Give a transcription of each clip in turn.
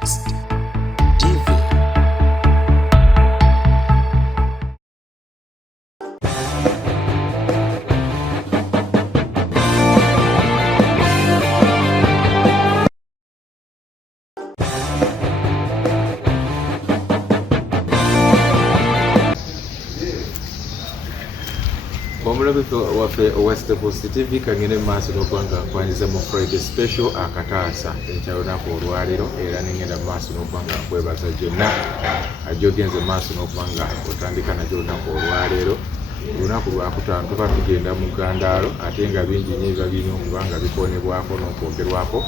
Post TV. Omulabiko waffe West Post TV kangene maaso n'okubanga nkwanyiza mu Friday special akataasa ekyolunaku olwaleero era nengenda maaso n'okubanga nkwebaza gyonna ajogenze maaso n'okubanga otandika nagyo olunaku olwaleero. Olunaku lwakutaano tuba tugenda mu Gandaalo ate nga bingi nnyo biba birina okuba nga bikonebwako n'okwogerwako,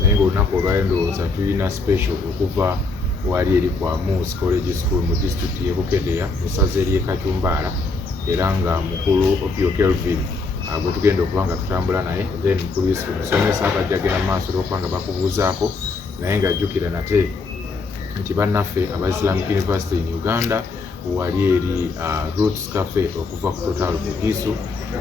naye ng'olunaku olwaleero ndowooza tulina special okuva wali eri ku Amus College School mu disitulikiti y'e Bukedea mu ssaza ery'e Kakyumbaala, era nga mukulu Opio Kelvin gwe tugenda okuba nga tutambula naye, then mukulu Yusufu musomesa abajja agenda maaso n'okuba nga bakubuuzaako, naye ng'ajjukira nate nti bannaffe aba Islamic University in Uganda wali eri Roots Cafe okuva ku Total Bugisu,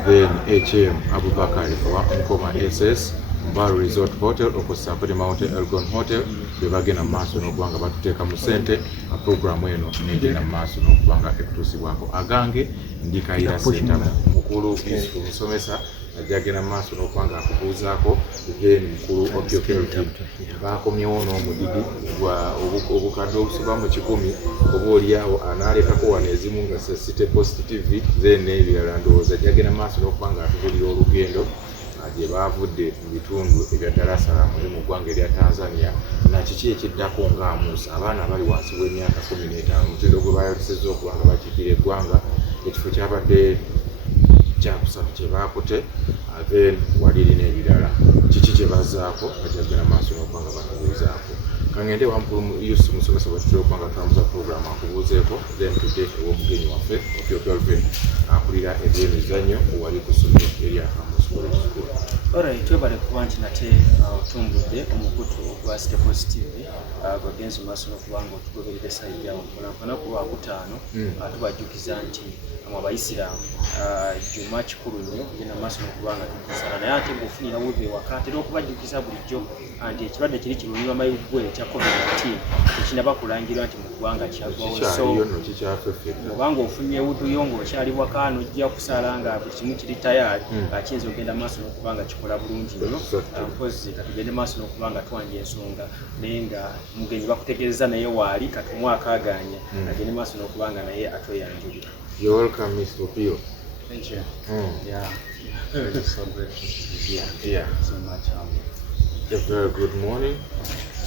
then HM Abubakar owa Nkoma SS Mbaru Resort Hotel okusaako ne Mountain Elgon Hotel bwe bagenda mu maaso n'okuba nga batuteeka mu ssente programu eno negenda mu maaso n'okuba nga ekutuusibwako. Agange ndi Kaira Sentamu, mukulu Yusufu musomesa ajja agenda mu maaso n'okuba nga akubuuzaako, then mukulu Opio Kelvin bakomyewo n'omudidi obukadde obusoba mu 10 oba oliawo anaalekako wano ezimu nga City Post TV, then n'ebirala ndowooza ajja agenda mu maaso n'okuba nga atubulira olugendo gye baavudde mu bitundu ebya Dar es Salaam eri mu ggwanga erya Tanzania, na kiki ekiddako nga Amus abaana abali wansi w'emyaka 15 omutindo gwe bayolesezza okuba nga bakiikira eggwanga, ekifo kyabadde kyakusatu kye baakute, then waliri n'ebirala kiki kye bazzaako bajjagenda maaso n'okuba nga batubuuzaako. Kangende wankulu Yusufu musomesa bwe tutera okuba nga tutambuza programu akubuuzeeko, then tudde ew'omugenyi waffe Opio Kelvin akulira ebyemizannyo wali ku ssomero erya Amus College School. Alright, twebale kuba nti nate otumbudde omukutu gwa City Post TV gwagenze maaso n'okuba nga otugoberera sayidi yawo mponampona ku Lwakutaano. Tubajjukiza nti abaisiraamu Juma kikulu nnyo genda maaso n'okuba nga tukisala, naye ate bw'ofunira wuve ewaka atera okubajjukiza bulijjo nti ekirwadde kiri kirumira mayigwe ekya COVID-19 tekinaba kulangirwa nti mu ggwanga kyaggwawo, so obanga ofunye wuduyo ng'okyali waka n'ojja kusala nga buli kimu kiri tayaali kiyinza okugenda maaso n'okuba nga kikola bulungi nnyo. Mpozi katugende maaso n'okuba nga twanja ensonga naye nga mugenyi bakutegeeza naye waali katumwakaaganya agende maaso n'okuba nga naye atweyanjulira. You're welcome, Mr. Opio. Thank you. Yeah. Really so grateful to be here. Yeah. So much. A very good morning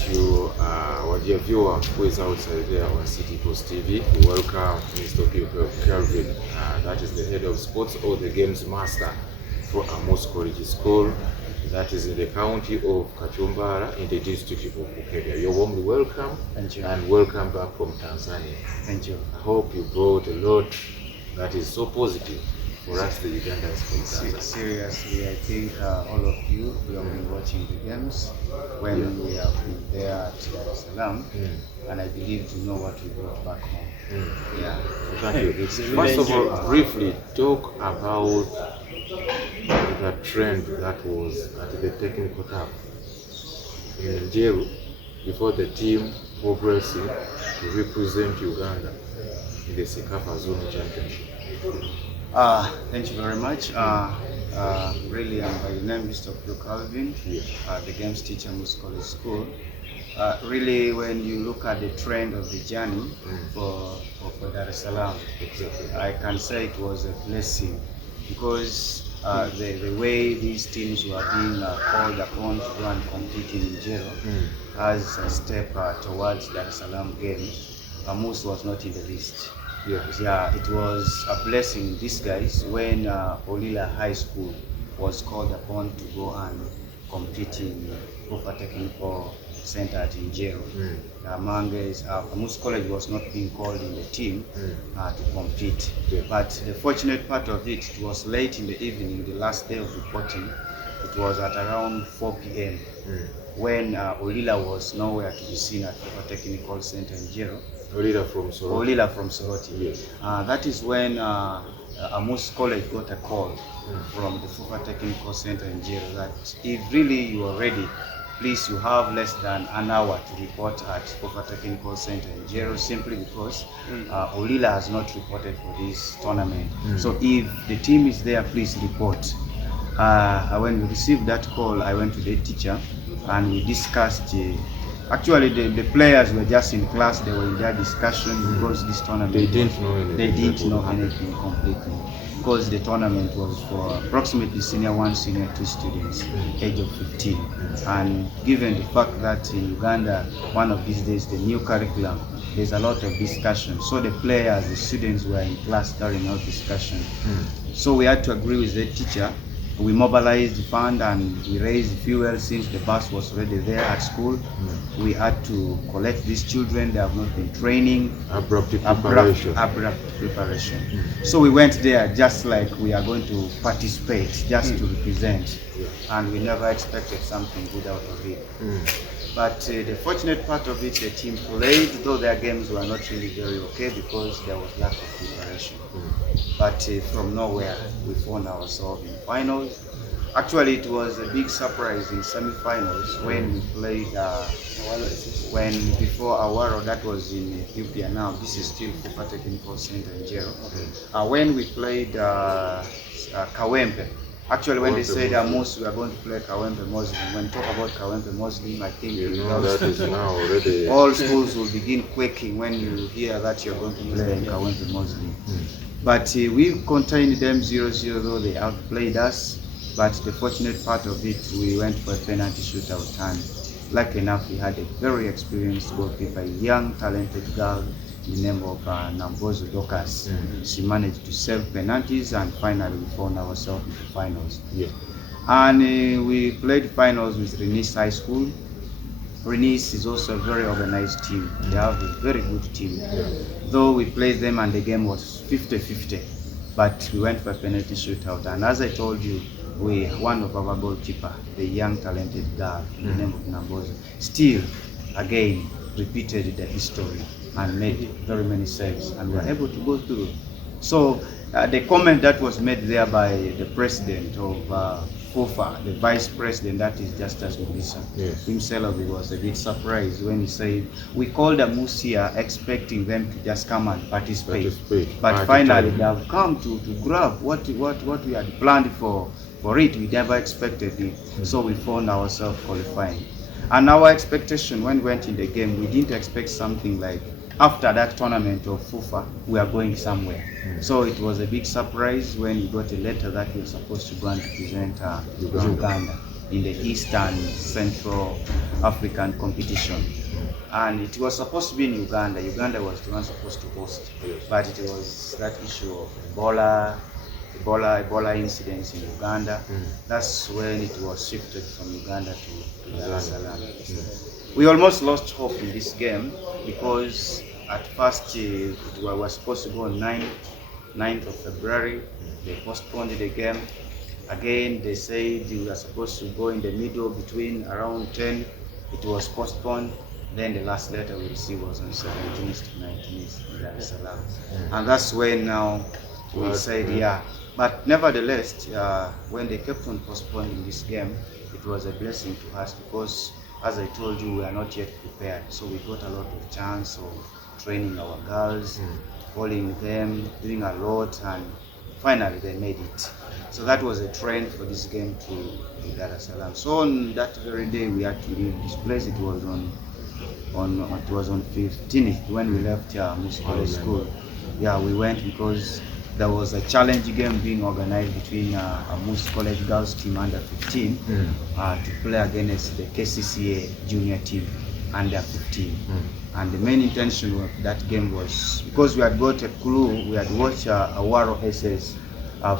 to our dear viewer who is outside there on City Post TV. We welcome Mr. Opio Kelvin, that is the head of sports or the games master for Amus College School. That is in the county of Kachumbara in the district of Bukedea. You're warmly welcome. Thank you. And welcome back from Tanzania. Thank you. I hope you brought a lot that is so positive for us, the Ugandans from Tanzania. Seriously, I think all of you who have been watching the games when we have been there at Dar es Salaam, and I believe you know what we brought back home. Yeah. Thank you. First of all, briefly talk about the trend that was at the technical tab in Njeru before the team progressing to represent Uganda in the CECAFA Zonal Championship. Thank you very much. Really, I'm by the name Mr. Opio Kelvin, the games teacher at Amus College School. Really, when you look at the trend of the journey for Dar es Salaam, I can say it was a blessing because the way these teams were being called upon to go and compete in Njero as a step towards Dar es Salaam game, Amus was not in the list. Yeah, it was a blessing in disguise when Olila High School was called upon to go and compete in Kufa Technical Center at Njero. Mangas, Amus College was not being called in the team to compete. But the fortunate part of it, it was late in the evening, the last day of reporting. It was at around 4 p.m. when Olila was nowhere to be seen at Kufa Technical Center in Njero. Olila from Soroti. Olila from Soroti. Yes. That is when Amus College got a call from the Fufa Technical Center in Njero that if really you are ready, please, you have less than an hour to report at CECAFA Technical Center in Jero, simply because Olila has not reported for this tournament. So if the team is there, please report. When we received that call, I went to the teacher and we discussed. Actually, the players were just in class, they were in their discussion because this tournament, they didn't know anything. They didn't know anything completely, because the tournament was for approximately senior 1, senior 2 students, age of 15. And given the fact that in Uganda, one of these days, the new curriculum, there's a lot of discussion. So the players, the students were in class carrying out discussion. So we had to agree with the teacher. We mobilized the fund and we raised fuel since the bus was already there at school. We had to collect these children. They have not been training. Abrupt preparation. So we went there just like we are going to participate, just to represent. And we never expected something good out of it. But the fortunate part of it, the team played, though their games were not really very okay because there was lack of preparation. But from nowhere, we found ourselves in finals. Actually, it was a big surprise in semi-finals when we played, before Awaro, that was in Ethiopia now. This is still CECAFA Technical Center in Jero. When we played Kawempe. Actually, when they said Amus, we are going to play Kawempe Muslim. When you talk about Kawempe Muslim, I think that is now already all schools will begin quaking when you hear that you're going to play Kawempe Muslim. But we contained them 0-0, though they outplayed us. But the fortunate part of it, we went for a penalty shootout, and lucky enough, we had a very experienced goalkeeper, a young, talented girl, the name of Nambozo Dokas. She managed to save penalties, and finally we found ourselves in the finals. And we played finals with Renis High School. Renis is also a very organized team. They have a very good team. Though we played them and the game was 50-50, but we went for a penalty shootout. And as I told you, one of our goalkeeper, the young talented girl, the name of Nambozo, still again repeated the history and made very many saves, and we were able to go through. So the comment that was made there by the president of FOFA, the vice president, that is Justus Mugisa, himself, he was a bit surprised when he said, we called Amus here expecting them to just come and participate. But finally they have come to grab what we had planned for it. We never expected it. So we found ourselves qualifying. And our expectation when we went in the game, we didn't expect something like, after that tournament of FUFA, we are going somewhere. So it was a big surprise when we got a letter that we were supposed to go and represent Uganda in the Eastern Central African competition. And it was supposed to be in Uganda. Uganda was the one supposed to host. But it was that issue of Ebola incidents in Uganda. That's when it was shifted from Uganda to Dar es Salaam. We almost lost hope in this game because at first we were supposed to go on 9th of February. They postponed the game. Again, they said we were supposed to go in the middle between around 10. It was postponed. Then the last letter we received was on 17th to 19th in Dar es Salaam. And that's when now we said, But nevertheless, when they kept on postponing this game, it was a blessing to us because, as I told you, we are not yet prepared. So we got a lot of chance of training our girls, calling them, doing a lot, and finally they made it. So that was a trend for this game to Dar es Salaam. So on that very day we had to leave this place. It was on 15th when we left Amus College School. We went because there was a challenge game being organized between Amus College girls team under 15 to play against the KCCA junior team under 15. And the main intention of that game was because we had got a clue, we had watched Awaro SS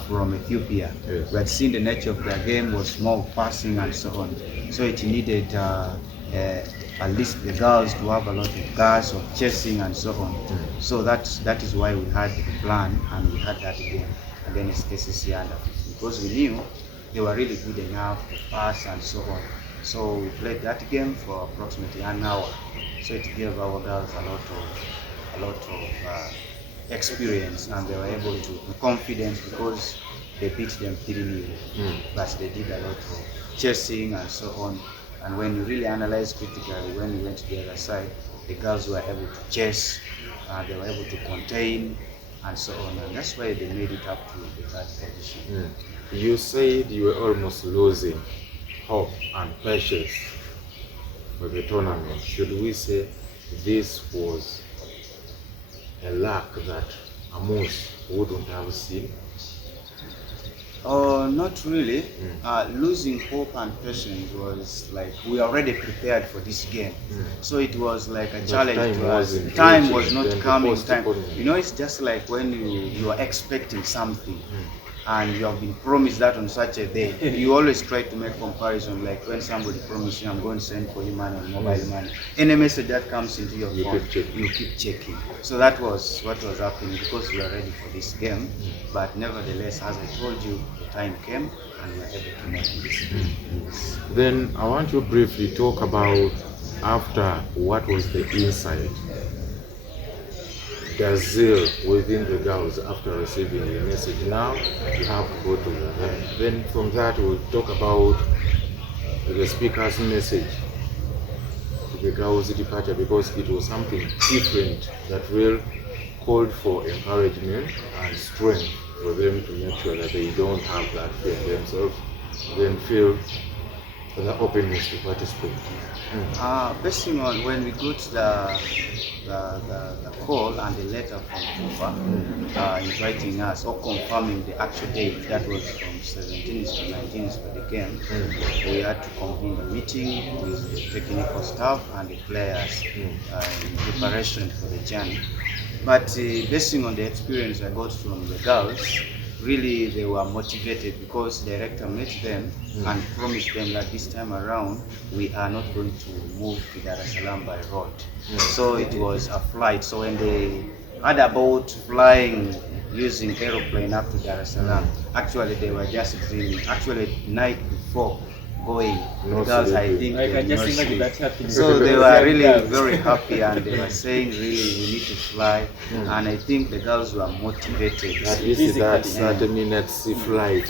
from Ethiopia. We had seen the nature of their game was more passing and so on. So it needed at least the girls to have a lot of gas of chasing and so on. So that is why we had the plan and we had that game against KCC under 15 because we knew they were really good enough to pass and so on. So we played that game for approximately an hour. So it gave our girls a lot of experience, and they were able to be confident because they beat them 3-0. But they did a lot of chasing and so on. And when you really analyze critically, when we went to the other side, the girls were able to chase, they were able to contain, and so on. And that's why they made it up to the third position. You said you were almost losing hope and patience for the tournament. Should we say this was a lack that Amus wouldn't have seen? Not really. Losing hope and patience was like we already prepared for this game, so it was like a challenge to us. Time was not coming. You know, it's just like when you are expecting something. And you have been promised that on such a day. You always try to make comparison, like when somebody promises you, I'm going to send for you money on mobile money. Any message that comes into your phone, you keep checking. So that was what was happening because we were ready for this game. But nevertheless, as I told you, the time came and we were able to make this game. Yes. Then I want you to briefly talk about after what was the insight, the zeal within the girls after receiving the message. Now you have to go to the event. Then from that we'll talk about the speaker's message to the girls' departure, because it was something different that really called for encouragement and strength for them to make sure that they don't have that fear themselves, then feel the openness to participate. Based on when we got the call and the letter from CECAFA inviting us or confirming the actual date, that was from 17th to 19th for the game, we had to convene a meeting with the technical staff and the players in preparation for the journey. But based on the experience I got from the girls, really they were motivated because the director met them and promised them that this time around we are not going to move to Dar es Salaam by road. So it was a flight. So when they heard about flying using aeroplane up to Dar es Salaam, actually they were just dreaming. Actually, night before going, because I think I can just imagine that happening. so they were really very happy and they were saying really we need to fly, and I think the girls were motivated. At least that 30 minutes Flight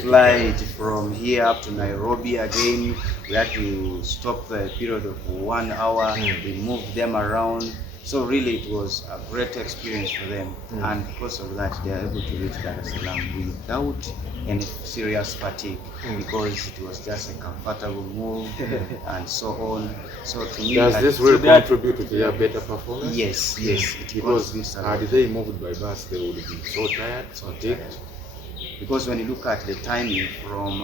from here up to Nairobi again. We had to stop the period of 1 hour. We moved them around. So really it was a great experience for them, and because of that they are able to reach Dar es Salaam without any serious fatigue, because it was just a comfortable move and so on. So to me, does this really contribute to their better performance? Yes, it Because was had they moved by bus, they would be so tired, fatigued. Because when you look at the timing from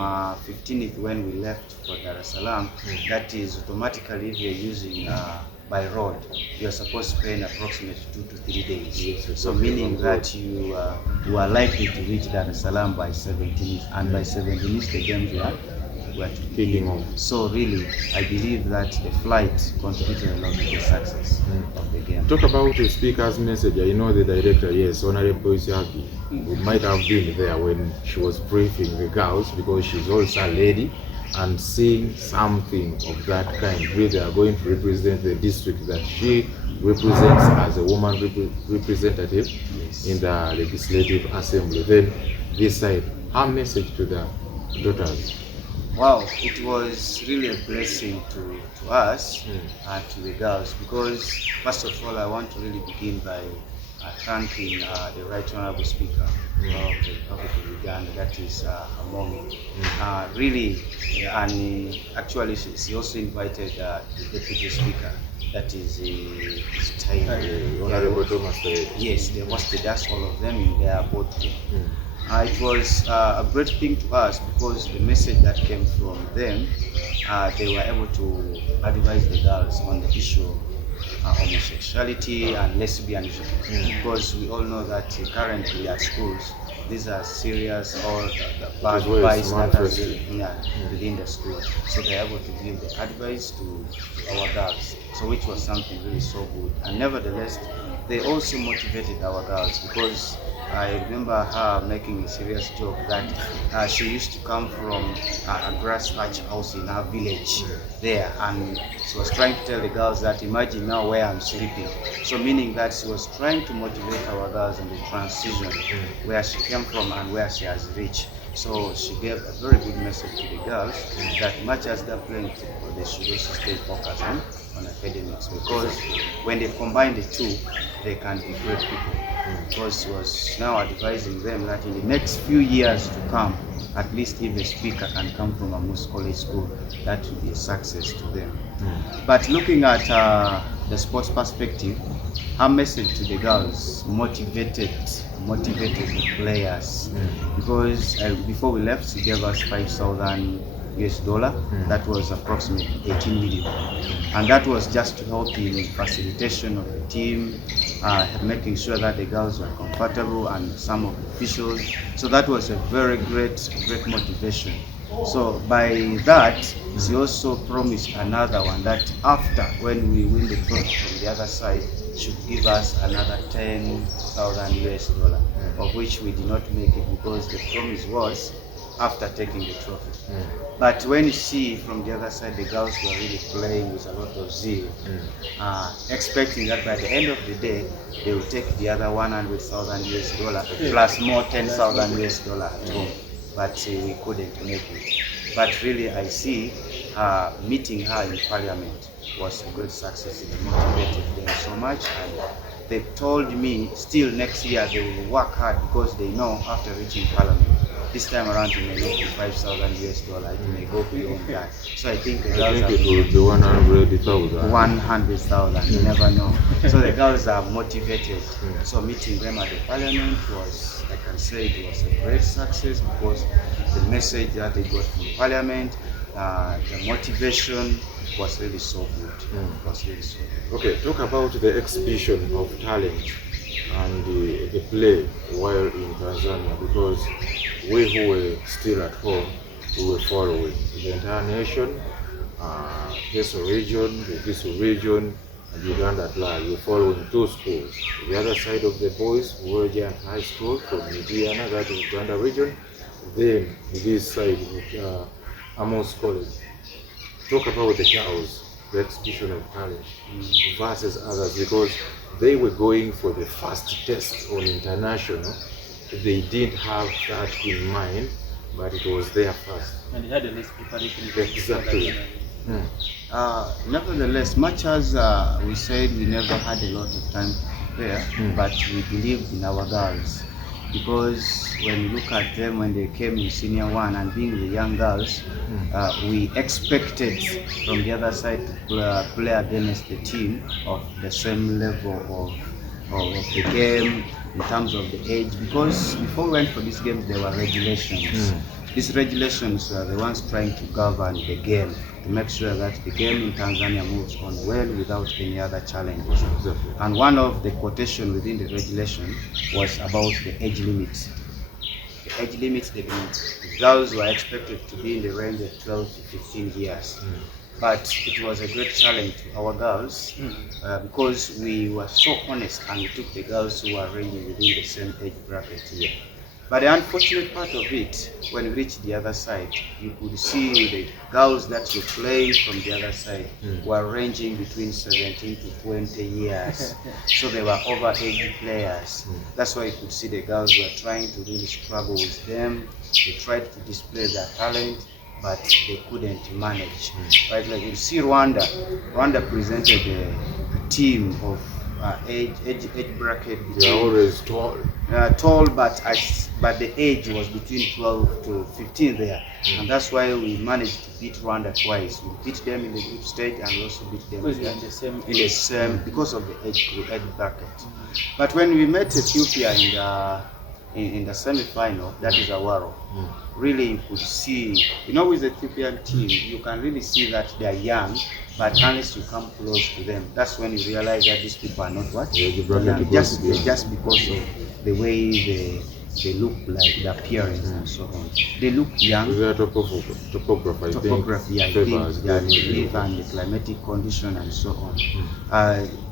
15th when we left for Dar es Salaam, that is automatically if you're using by road, you are supposed to spend approximately 2 to 3 days. Yes, so meaning that you are likely to reach Dar es Salaam by 17th, and by 17th the games were to Kicking off. So really, I believe that the flight contributed a lot to the success of the game. Talk about the speaker's message. I know the director, yes, Honorable Isiaki, who might have been there when she was briefing the girls, because she's also a lady, and seeing something of that kind. Really, they are going to represent the district that she represents as a woman representative in the Legislative Assembly. Then this side, her message to the daughters. Wow, it was really a blessing to us and to the girls, because first of all I want to really begin by thanking the Right Honorable Speaker of the Republic of Uganda, that is Amomi. Really, and actually she also invited the Deputy Speaker, that is Honorable Thomas. Yes, they hosted us, all of them, in their boardroom. It was a great thing to us because the message that came from them, they were able to advise the girls on the issue of homosexuality and lesbianism, because we all know that currently at schools these are serious or the bad advice that are within the school. So they are able to give the advice to our girls, so which was something really so good. And nevertheless, they also motivated our girls, because I remember her making a serious joke that she used to come from a grass patch house in her village there, and she was trying to tell the girls that imagine now where I'm sleeping. So meaning that she was trying to motivate our girls in the transition where she came from and where she has reached. So she gave a very good message to the girls that much as they're playing football, they should also stay focused on academics, because when they combine the two, they can be great people. Because she was now advising them that in the next few years to come, at least if a speaker can come from Amus College School, that will be a success to them. But looking at the sports perspective, her message to the girls motivated the players, because before we left, she gave us $5,000. That was approximately 18 million, and that was just to help in facilitation of the team, making sure that the girls were comfortable, and some of the officials. So that was a very great motivation. So by that, she also promised another one, that after, when we win the trophy from the other side, should give us another $10,000, of which we did not make it, because the promise was after taking the trophy. But when you see from the other side, the girls were really playing with a lot of zeal, expecting that by the end of the day, they will take the other $100,000 plus more $10,000 at home. But we couldn't make it. But really, I see meeting her in Parliament was a great success. It motivated them so much, and they told me still next year they will work hard, because they know after reaching Parliament, this time around it may not be $5,000, it may go beyond that. So I think the girls it will be 100,000. 100,000, you never know. So the girls are motivated. So meeting them at the Parliament was, I can say, it was a great success, because the message that they got from Parliament, the motivation was really so good. Was really so good. Okay, talk about the exhibition of talent and the play while in Tanzania, because we who were still at home, we were following the entire nation, Teso region, the Gisu region, and Uganda at large. We were following two schools. The other side of the boys, Giant High School from Midiana, that is Uganda region. Then this side, Amus College. Talk about the girls, the exhibition of talent versus others, because they were going for the first test on international. They didn't have that in mind, but it was there first. And they had a less preparation. Exactly. Nevertheless, much as we said we never had a lot of time to prepare, but we believed in our girls, because when you look at them when they came in senior one, and being the young girls, we expected from the other side to play against the team of the same level of the game in terms of the age, because before we went for these games there were regulations. These regulations are the ones trying to govern the game, to make sure that the game in Tanzania moves on well without any other challenges. And one of the quotation within the regulation was about the age limits. The age limits, the girls were expected to be in the range of 12 to 15 years. But it was a great challenge to our girls, because we were so honest, and we took the girls who were ranging within the same age bracket. But the unfortunate part of it, when we reached the other side, you could see the girls that were playing from the other side were ranging between 17 to 20 years. So they were over-age players. That's why you could see the girls were trying to really struggle with them. They tried to display their talent, but they couldn't manage. Right, like you see Rwanda presented a team of age bracket. They are always tall. Tall, but the age was between 12 to 15 there, and that's why we managed to beat Rwanda twice. We beat them in the group stage, and we also beat them in the same because of the age bracket. But when we met Ethiopia in the semi-final, that is Awaro, really you could see, with the Ethiopian team, you can really see that they are young, but unless you come close to them, that's when you realize that these people are not what? Young, just because of the way they look, like the appearance and so on. They look young. The topography, I think, the relief and the climatic condition and so on.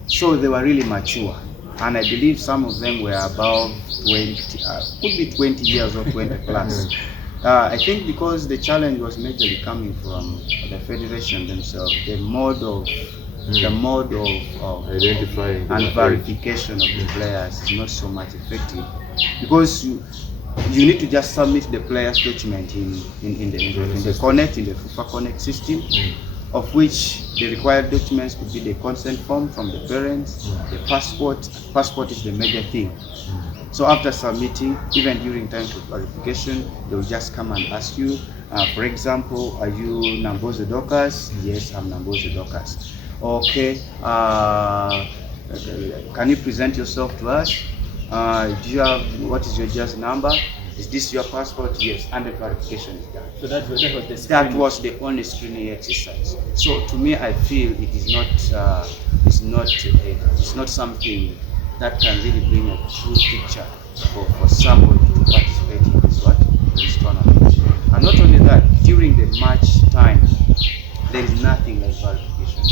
So they were really mature. And I believe some of them were above 20, could be 20 years or 20 plus. I think because the challenge was majorly coming from the federation themselves, the mode of identifying and verification of the players is not so much effective, because you need to just submit the player's document in the Connect, in the FIFA Connect system, of which the required documents could be the consent form from the parents, the passport. Passport is the major thing. So after submitting, even during time to qualification, they will just come and ask you, for example, are you Nambozo Dokas? Yes, I'm Nambozo Dokas. Okay, can you present yourself to us? Do you have, what is your just number? Is this your passport? Yes, and the verification is done. So that was the That was the only screening exercise. So to me, I feel it is not something that can really bring a true picture for somebody to participate in this tournament. And not only that, during the match time, there is nothing like verification.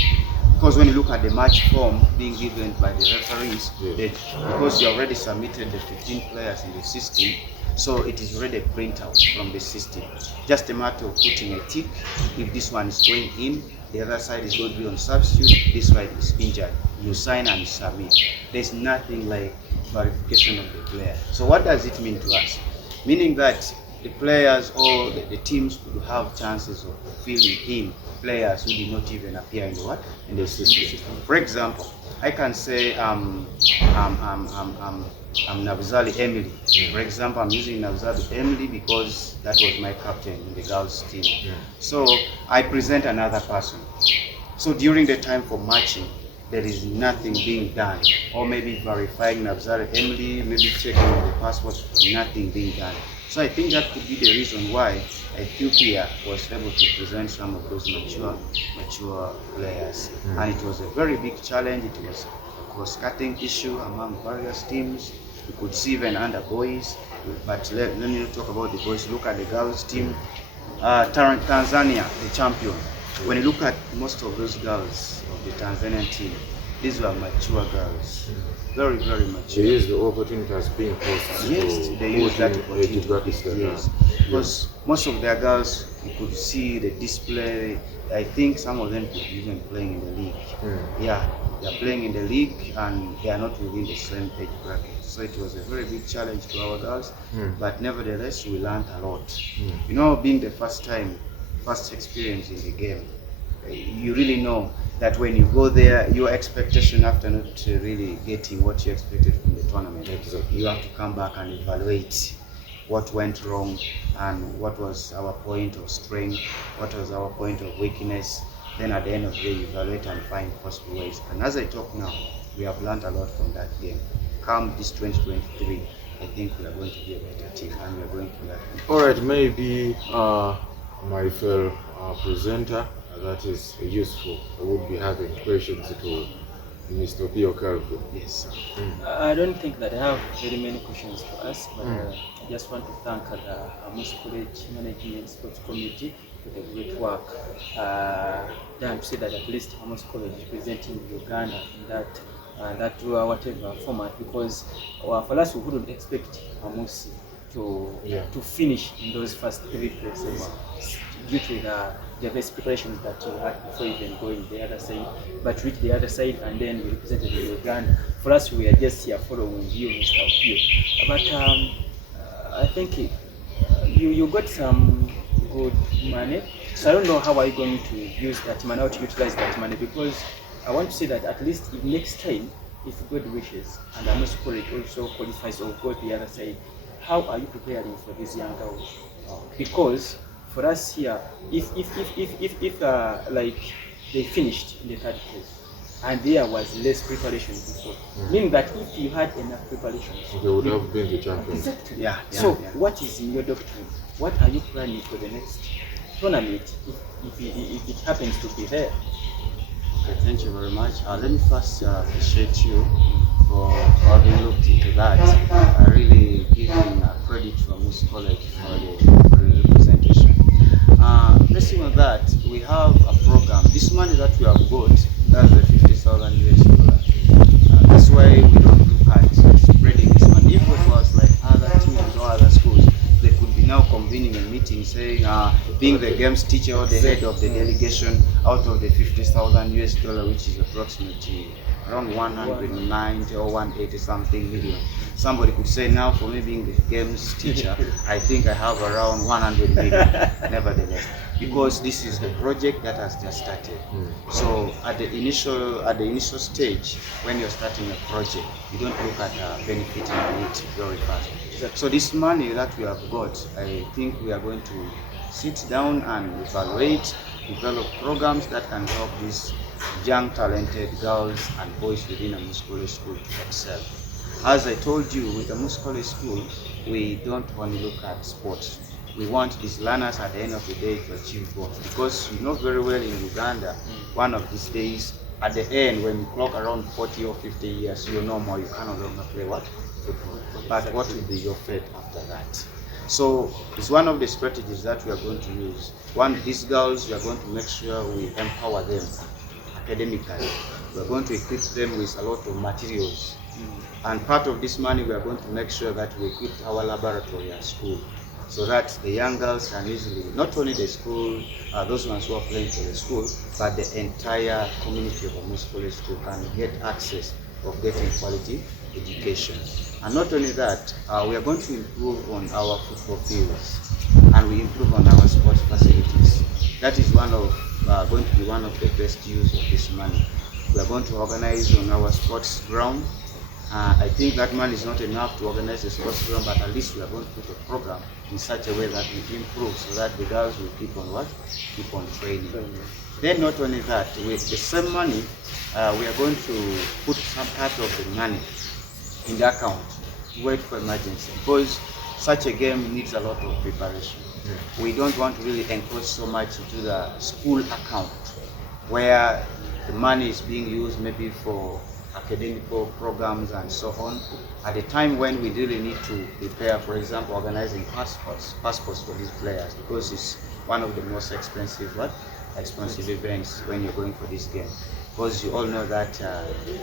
Because when you look at the match form being given by the referees, because you already submitted the 15 players in the system, so it is already a printout from the system. Just a matter of putting a tick. If this one is going in, the other side is going to be on substitute, this side is injured. You sign and submit. There's nothing like verification of the player. So what does it mean to us? Meaning that the players or the teams could have chances of filling in players who did not even appear in the system. For example, I can say I'm Nabuzali Emily. For example, I'm using Nabuzali Emily because that was my captain in the girls team. So I present another person. So during the time for matching, there is nothing being done, or maybe verifying Nabuzali Emily, maybe checking on the passport, nothing being done. So I think that could be the reason why Ethiopia was able to present some of those mature players. And it was a very big challenge. It was a cross-cutting issue among various teams. You could see even under boys, but let me not talk about the boys. Look at the girls team. Tanzania, the champion. When you look at most of those girls of the Tanzanian team, these were mature girls. Very, very mature. They use the opportunity as being hosts. Yes, they use that opportunity. Yes, because most of their girls, you could see the display. I think some of them could be even playing in the league. Yeah, they are playing in the league and they are not within the same age bracket. So it was a very big challenge to our girls, but nevertheless, we learned a lot. You know, being the first experience in the game, you really know that when you go there, your expectation after not really getting what you expected from the tournament, you have to come back and evaluate what went wrong and what was our point of strength, what was our point of weakness. Then at the end of the day, you evaluate and find possible ways. And as I talk now, we have learned a lot from that game. Come this 2023, I think we are going to be a better team and we are going to learn. All right, maybe my fellow presenter, that is useful. I would be having questions to Mr. Pio Calvo. Yes. I don't think that I have very many questions to ask, but I just want to thank the Amus College Management Sports Committee for the great work. Then to say that at least Amus College is representing Uganda in that whatever format, because for us we wouldn't expect Amus to finish in those first 3 places due to the best preparations that you had before even going the other side, but reach the other side and then we represented Uganda. For us, we are just here following you, Mr. Pio. But I think you got some good money, so I don't know how are you going to use that money, how to utilize that money, because I want to say that at least if next time, if God wishes, and Amus College also qualifies or goes the other side, how are you preparing for these young girls? Because for us here, if like they finished in the 3rd place and there was less preparation before, meaning that if you had enough preparation, they would have been the champions. Exactly. So what is in your doctrine? What are you planning for the next tournament if it happens to be there? Okay, thank you very much. Let me first appreciate you for having looked into that. I really give credit to Amus College for the representation. Based on that, we have a program. This money that we have got, that's the 50,000 US dollar. That's why we don't look at spreading this money. If it was like other teams or other schools, they could be now convening a meeting saying, being the games teacher or the head of the delegation, out of the 50,000 US dollar, which is approximately around 190 or 180 something million. Somebody could say now, for me being the games teacher, I think I have around 100 million, nevertheless, because this is the project that has just started. So at the initial stage, when you're starting a project, you don't look at benefiting it very fast. So this money that we have got, I think we are going to sit down and evaluate, develop programs that can help these young talented girls and boys within Amus College School to excel. As I told you, with Amus College School, we don't only look at sports. We want these learners at the end of the day to achieve both, because you know very well in Uganda, one of these days, at the end, when you clock around 40 or 50 years, you know more, you can no longer play what? Football. But what will be your fate after that? So it's one of the strategies that we are going to use. One, these girls, we are going to make sure we empower them academically. We are going to equip them with a lot of materials. And part of this money, we are going to make sure that we equip our laboratory at school, so that the young girls can easily, not only the school, those ones who are playing for the school, but the entire community of Amus College School can get access of getting quality education. And not only that, we are going to improve on our football fields, and we improve on our sports facilities. That is going to be one of the best use of this money. We are going to organize on our sports ground. I think that money is not enough to organize a sports ground, but at least we are going to put a program in such a way that we improve, so that the girls will keep on what? Keep on training. Then not only that, with the same money, we are going to put some part of the money in the account, wait for emergency, because such a game needs a lot of preparation. We don't want to really encroach so much into the school account, where the money is being used maybe for academic programs and so on, at a time when we really need to prepare, for example, organizing passports for these players, because it's one of the most expensive events when you're going for this game. Because you all know that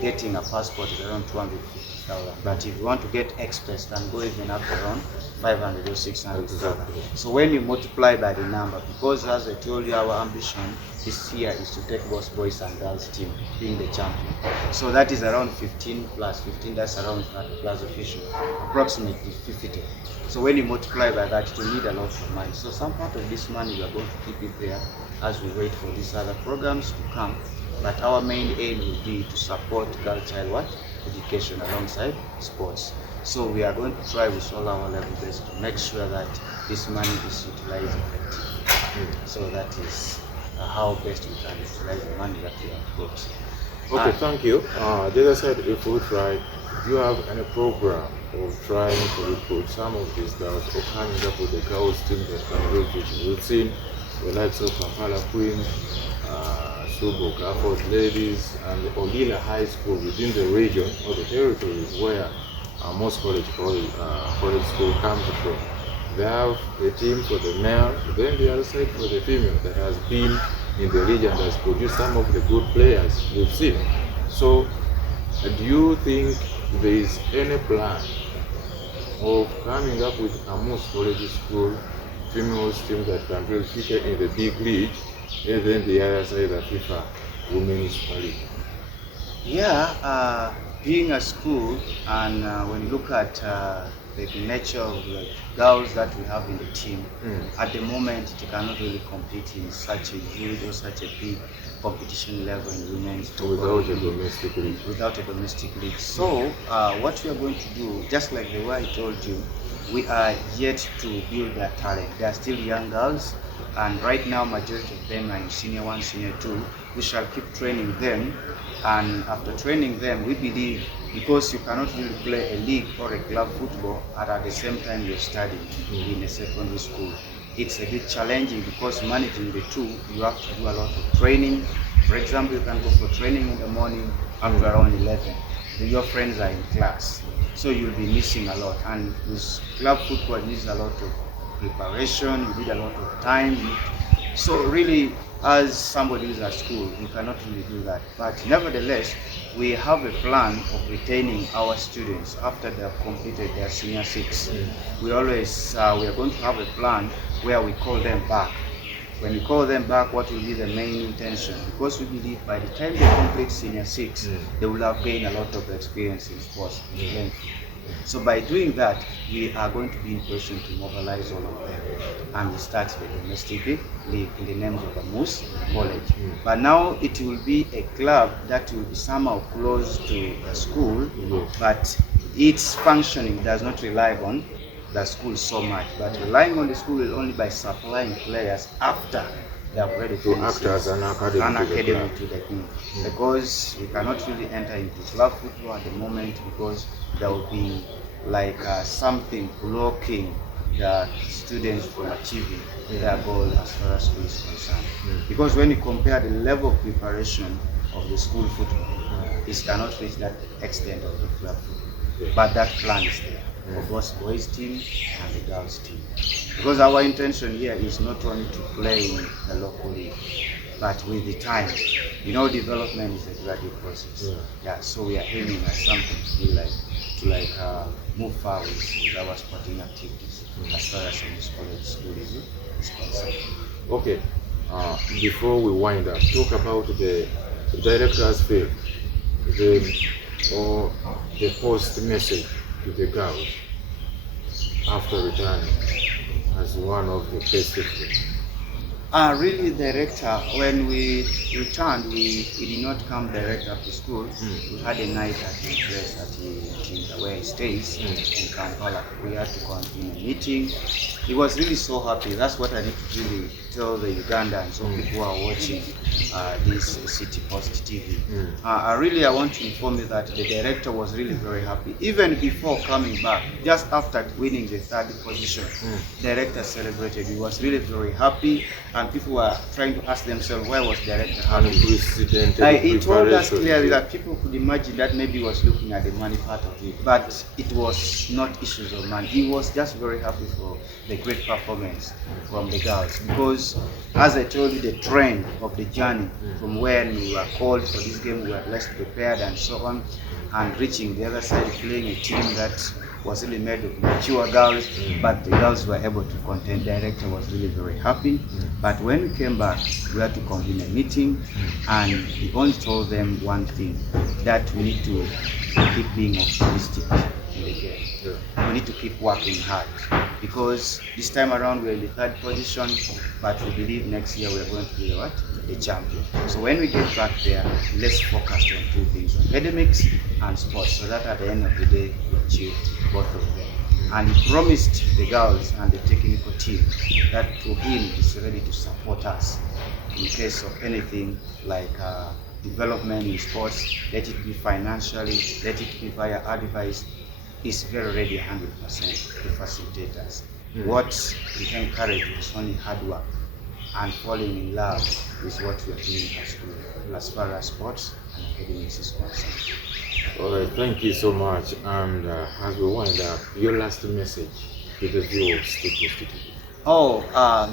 getting a passport is around 250,000, but if you want to get express, can go even up around 500 or 600,000. So when you multiply by the number, because as I told you, our ambition this year is to take both boys and girls team being the champion. So that is around 15 plus 15, that's around 30 plus official, approximately 50. So when you multiply by that, it will need a lot of money. So some part of this money we are going to keep it there as we wait for these other programs to come. But our main aim will be to support girl child education alongside sports. So we are going to try with all our level best to make sure that this money is utilized effectively. So that is how best we can utilize the money that we have got. Okay, thank you. The other side, if we try, do you have any program of trying to recruit some of these girls or coming up with the girls team that can real future? We've seen the likes of Kampala Queen, Subo, Gafos Ladies, and Olila High School within the region or the territories where most college school comes from. They have a team for the male, then the other side for the female that has been in the region that has produced some of the good players we've seen. So, do you think there is any plan of coming up with Amus College School females team that can really feature in the big league, and then the other side the FIFA Women's League? Yeah, being a school, and when you look at the nature of the girls that we have in the team, at the moment it cannot really compete in such a huge or such a big competition level in women's football without a domestic league. So what we are going to do, just like the way I told you, we are yet to build their talent. They are still young girls, and right now majority of them are in senior 1, senior 2. We shall keep training them, and after training them, we believe, because you cannot really play a league or a club football at the same time you're studying in a secondary school. It's a bit challenging, because managing the two, you have to do a lot of training. For example, you can go for training in the morning up to around 11. Your friends are in class, so you'll be missing a lot. And with club football, it needs a lot of preparation, you need a lot of time. So really, as somebody who's at school, you cannot really do that. But nevertheless, we have a plan of retaining our students after they have completed their senior 6. We are going to have a plan where we call them back when we call them back, what will be the main intention? Because we believe by the time they complete senior 6, they will have gained a lot of experience in sports. So by doing that, we are going to be in position to mobilize all of them, and we start the domestic league in the name of Amus College. But now it will be a club that will be somehow close to the school, but its functioning does not rely on the school so much, but relying on the school only by supplying players after they have already to act as an academy to the team. Because we cannot really enter into club football at the moment, because there will be like something blocking the students from achieving their goal as far as school is concerned. Because when you compare the level of preparation of the school football, it cannot reach that extent of the club football. But that plan is there for both boys team and the girls team. Because our intention here is not only to play in the local league, but with the time, development is a gradual process. So we are aiming at something to move forward with our sporting activities as far as this college school is concerned. Okay, before we wind up, talk about the director's field, the post message to the girls after returning as one of the best people. Really, director, when we returned, we did not come direct after school. We had a night at his place where he stays in Kampala. We had to continue a meeting. He was really so happy. That's what I need to really tell the Ugandans or people who are watching this City Post TV. I want to inform you that the director was really very happy. Even before coming back, just after winning the 3rd position, director celebrated. He was really very happy, and people were trying to ask themselves, why was director happy? He told us clearly that people could imagine that maybe he was looking at the money part of it, but it was not issues of money. He was just very happy for the great performance from the girls, because as I told you, the trend of the journey from when we were called for this game, we were less prepared and so on, and reaching the other side, playing a team that was really made of mature girls, but the girls were able to contend. Director was really very happy. But when we came back, we had to convene a meeting, and we only told them one thing, that we need to keep being optimistic in the game. We need to keep working hard, because this time around we're in the 3rd position, but we believe next year we're going to be the champion. So when we get back there, let's focus on 2 things, academics and sports, so that at the end of the day we achieve both of them. And he promised the girls and the technical team that through him is ready to support us in case of anything like development in sports, let it be financially, let it be via advice. Is very ready 100% to facilitate us. What we encourage is only hard work and falling in love with what we are doing at school, as far as sports and academics is concerned. All right, thank you so much. And as we wind up, your last message to the viewers,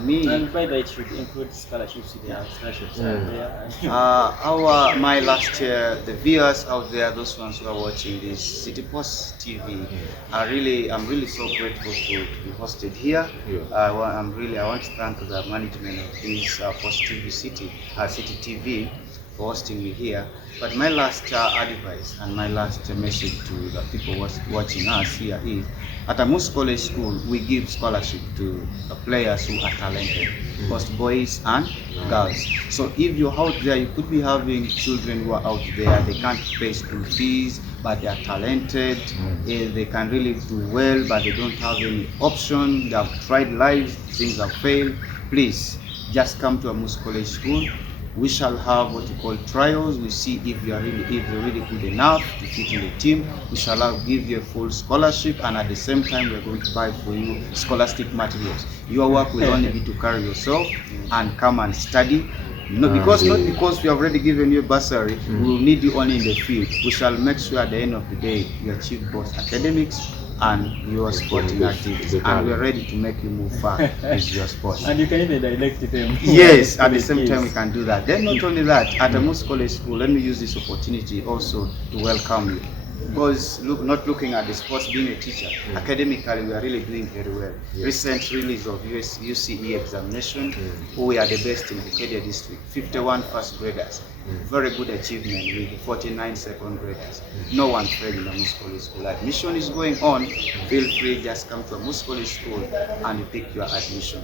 me. And by that, it should include scholarships there, scholarships there. My last year, the viewers out there, those ones who are watching this City Post TV, I'm really so grateful to be hosted here. I want to thank the management of this Post TV City TV for hosting me here. But my last advice and my last message to the people watching us here is, at Amus College School, we give scholarship to the players who are talented, both boys and girls. So if you're out there, you could be having children who are out there, they can't pay school fees, but they are talented, they can really do well, but they don't have any option, they have tried life, things have failed. Please, just come to Amus College School. We shall have what we call trials. We see if you're really good enough to fit in the team. We shall give you a full scholarship, and at the same time we're going to buy for you scholastic materials. Your work will only be to carry yourself and come and study. Not because we have already given you a bursary, we will need you only in the field. We shall make sure at the end of the day you achieve both academics and your sporting activities, and we're ready to make you move far with your sports. And you can even direct them. Yes, at the same time we can do that. Then not only that, at Amus College School, let me use this opportunity also to welcome you. because not looking at the sports, being a teacher, academically we are really doing very well. Recent release of UCE examination, we are the best in Bukedia district, 51 first graders. Very good achievement with 49 second graders. No one failed in Amus College School. Admission is going on. Feel free, just come to Amus College School and pick your admission.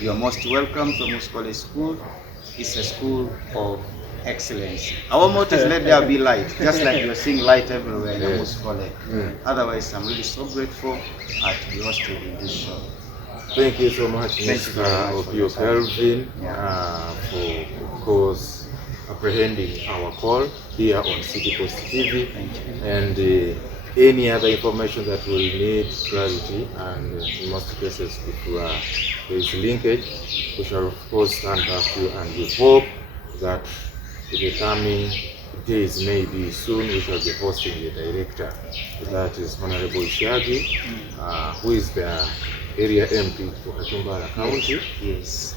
You are most welcome to Amus College School. It's a school of excellence. Our motto is let there be light, just like you're seeing light everywhere in Amus College. Otherwise, I'm really so grateful to be hosted in this show. Thank you so much, Mr. Opio Kelvin, for, of course, apprehending our call here on City Post TV. And any other information that will need clarity, and in most cases, if there is linkage, we shall of course stand back to you, and we hope that in the coming days, maybe soon, we shall be hosting the director. That is Honorable Shagi, who is the area MP for Katumbala County. Yes.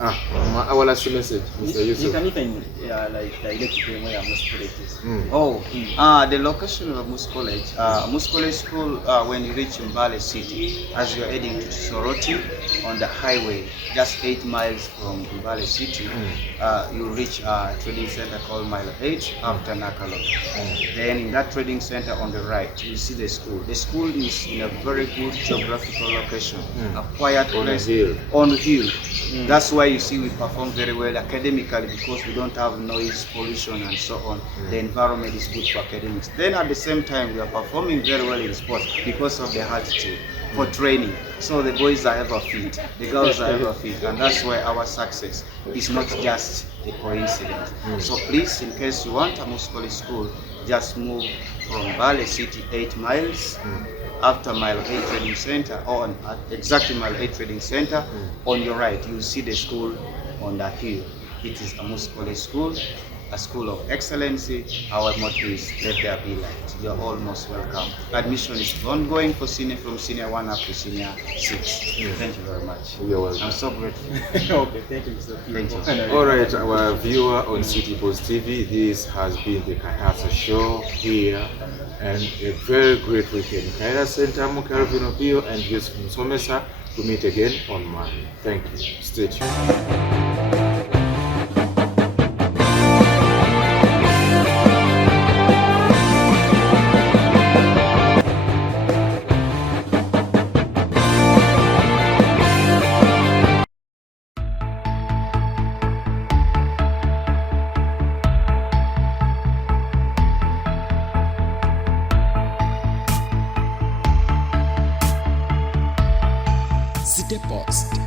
Our last message, Mr. Yusuf. You can even like direct them where Amus College is. The location of Amus College. Amus College School, when you reach Mbale City, as you're heading to Soroti on the highway, just 8 miles from Mbale City, you reach a trading center called Mile 8 after Nakalo. Then in that trading center on the right, you see the school. The school is in a very good geographical location, a quiet place on a hill. That's why you see we perform very well academically, because we don't have noise, pollution and so on. The environment is good for academics. Then at the same time we are performing very well in sports because of the altitude for training. So the boys are ever fit, the girls are ever fit, and that's why our success is not just a coincidence. So please, in case you want Amus College School, just move from Mbale City 8 miles. After Mile 8 Trading Center, or exactly Mile 8 Trading Center, on your right, you'll see the school on that hill. It is Amus College School, a school of excellency. Our motto is let there be light. You're all most welcome. Admission is ongoing for from senior 1 up to senior 6. Thank you very much. You're welcome. I'm so grateful. Okay, thank you, Mr. Thank you. All right, our viewer on City Post TV, this has been the Kahasa show here, and a very great weekend. Kaira Center, Kelvin Opio and Yusuf Somesa, to meet again on Monday. Thank you. Stay tuned. City Post.